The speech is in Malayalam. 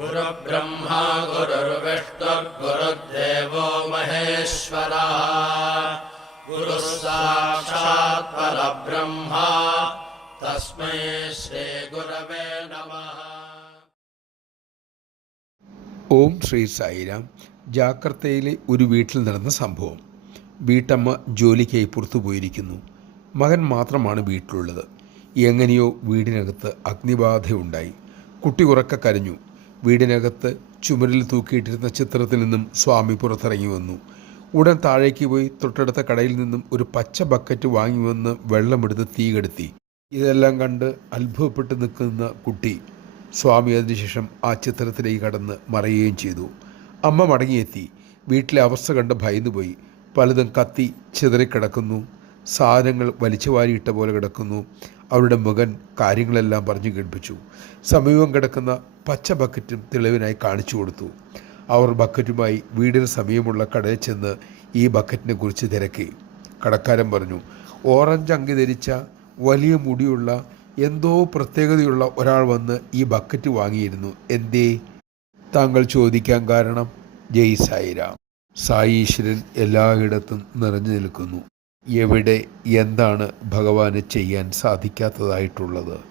गुरुर्ब्रह्मा गुरुर्विष्णुर्गुरुर्देवो महेश्वरः गुरुः साक्षात् परब्रह्मा तस्मै श्रीगुरवे नमः ഓം ശ്രീ സായിരാം ജാഗ്രതയിലെ ഒരു വീട്ടിൽ നടന്ന സംഭവം വീട്ടമ്മ ജോലിക്കായി പുറത്തു പോയിരിക്കുന്നു മകൻ മാത്രമാണ് വീട്ടിലുള്ളത് എങ്ങനെയോ വീടിനകത്ത് അഗ്നിബാധയുണ്ടായി കുട്ടി ഉറക്ക കരഞ്ഞു വീടിനകത്ത് ചുമരിൽ തൂക്കിയിട്ടിരുന്ന ചിത്രത്തിൽ നിന്നും സ്വാമി പുറത്തിറങ്ങി വന്നു. ഉടൻ താഴേക്ക് പോയി തൊട്ടടുത്ത കടയിൽ നിന്നും ഒരു പച്ച ബക്കറ്റ് വാങ്ങി വന്ന് വെള്ളമെടുത്ത് തീ കെടുത്തി. ഇതെല്ലാം കണ്ട് അത്ഭുതപ്പെട്ട് നിൽക്കുന്ന കുട്ടി സ്വാമി അതിനുശേഷം ആ ചിത്രത്തിലേക്ക് കടന്ന് മറയുകയും ചെയ്തു. അമ്മ മടങ്ങിയെത്തി. വീട്ടിലെ അവസ്ഥ കണ്ട് ഭയന്നുപോയി. പലതും കത്തി ചിതറിക്കിടക്കുന്നു. സാധനങ്ങൾ വലിച്ചു വാരിയിട്ട പോലെ കിടക്കുന്നു. അവരുടെ മകൻ കാര്യങ്ങളെല്ലാം പറഞ്ഞു കേൾപ്പിച്ചു. സമീപം കിടക്കുന്ന പച്ച ബക്കറ്റും തെളിവിനായി കാണിച്ചു കൊടുത്തു. അവർ ബക്കറ്റുമായി വീടിന് സമീപമുള്ള കടയിൽ ചെന്ന് ഈ ബക്കറ്റിനെ കുറിച്ച് തിരക്കി. കടക്കാരൻ പറഞ്ഞു ഓറഞ്ച് അങ്കി ധരിച്ച വലിയ മുടിയുള്ള എന്തോ പ്രത്യേകതയുള്ള ഒരാൾ വന്ന് ഈ ബക്കറ്റ് വാങ്ങിയിരുന്നു. എന്തേ? താങ്കൾ ചോദിക്കാൻ കാരണം? ജയ് സായിരാം. സായി ഈശ്വരൻ എല്ലായിടത്തും നിറഞ്ഞു നിൽക്കുന്നു. എവിടെ എന്താണ് ഭഗവാന് ചെയ്യാൻ സാധിക്കാത്തതായിട്ടുള്ളത്?